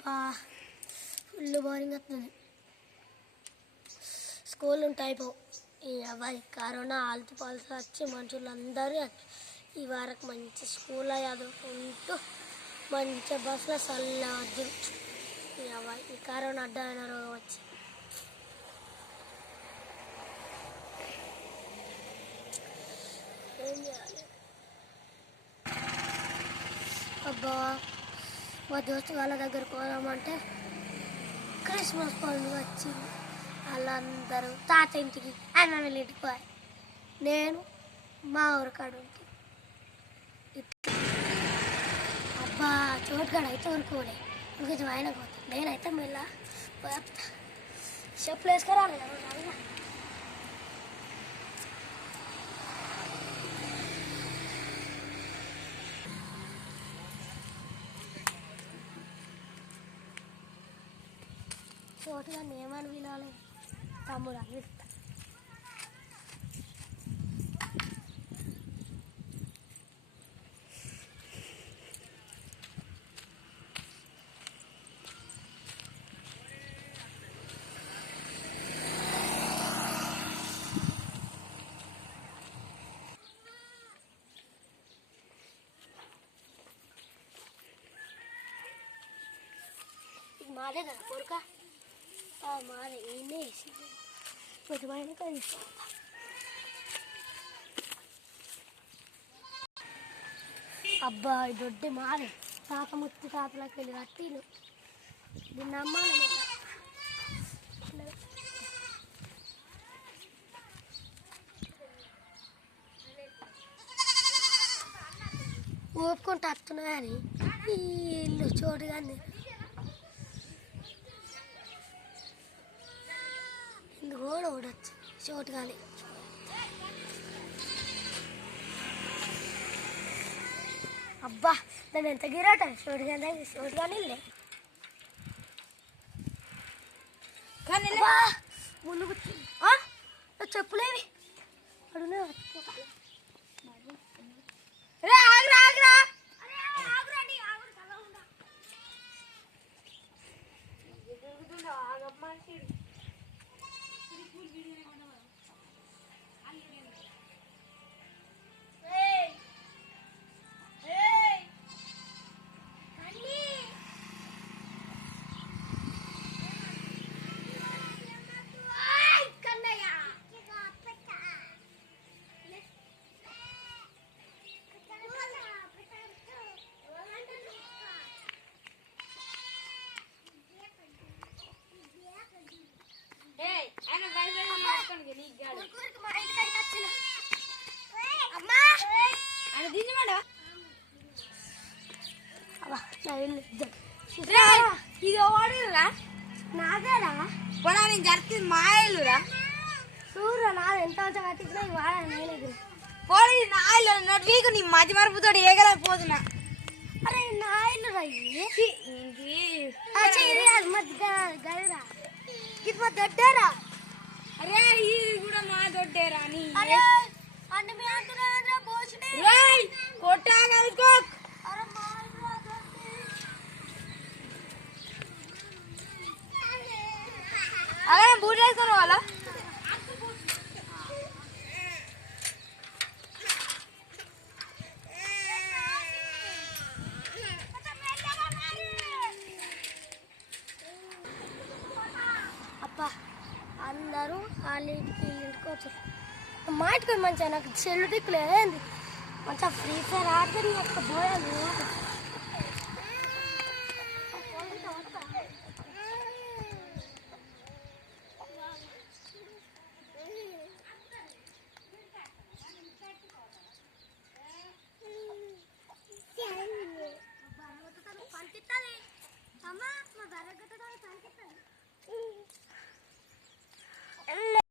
అబ్బా full boring వస్తుంది. School ఉంటాయి పో ఈ అబ్బాయి కరోనా ఆల్తు పాల్తు వచ్చి మనుషులందరూ ఈ వారకు మంచి స్కూల్లో చదువుకుంటూ మంచిగా బస్సులో చల్లవద్దు. ఈ అబ్బాయి ఈ కరోనా అడ్డమైన రోగం వచ్చి ఏం చేయాలి? అబ్బా మా దోస్తు వాళ్ళ దగ్గరకు పోదామంటే క్రిస్మస్ పండుగ వచ్చింది. వాళ్ళందరూ తాత ఇంటికి అన్న వాళ్ళ ఇంటికి పోయి నేను మా ఊరికాడు ఇంటికి. అబ్బా చోటుగాడు అయితే ఊరుకోలే ఇంకొంచెం ఆయన పోతాను. నేనైతే మెల్ల పోతా చెప్పులు వేసుకురాలి కదా. చోటుగా ఏమని వినాలి తమ్ముడు అని విడతా. మాదే కదా కొడుక మాదే ఏమే వేసింది కొంచెమైన కలిసి. అబ్బా ఈ దొడ్డి మాదే తాత ముత్తి తాతలకు వెళ్ళి కట్టిలు దీన్ని అమ్మాలి. ఊపుకుంటూ వస్తున్నా కానీ ఈ ఇల్లు చోటుగా ఇందుకు కూడా ఊడొచ్చు చోటుగానే. అబ్బా దాన్ని ఎంత గిరాట చోటుగానే ఇల్లే ముందు చెప్పులేవి అడుగునే ఇది ఓడిరా నాదేరా పొడా నేను జరిగింది మా ఇల్లురా. చూడరా నాది ఎంత కట్టించినా ఈ వాడ నేను పోడి నా ఇల్లు వీకు నీ మధ్య మరుపుతో ఏగలేకపోతున్నా. అరే నా ఇల్లు రా గదిరా ఇది మా దొడ్డేరా. అరే ఇది కూడా మా దొడ్డేరా నీ అన్ని మీ అంటున్నా పోషణే కొట్టా కలుకో. అదే బూట్ వేసుకోను వాళ్ళ అప్ప అందరూ వాళ్ళ ఇంటికి ఇంటికి వచ్చారు. మా ఇంటికి మంచిగా నాకు చెల్లు దిక్కులేదు మంచిగా ఫ్రీ ఫైర్ ఆడితే నీ యొక్క పోయాను.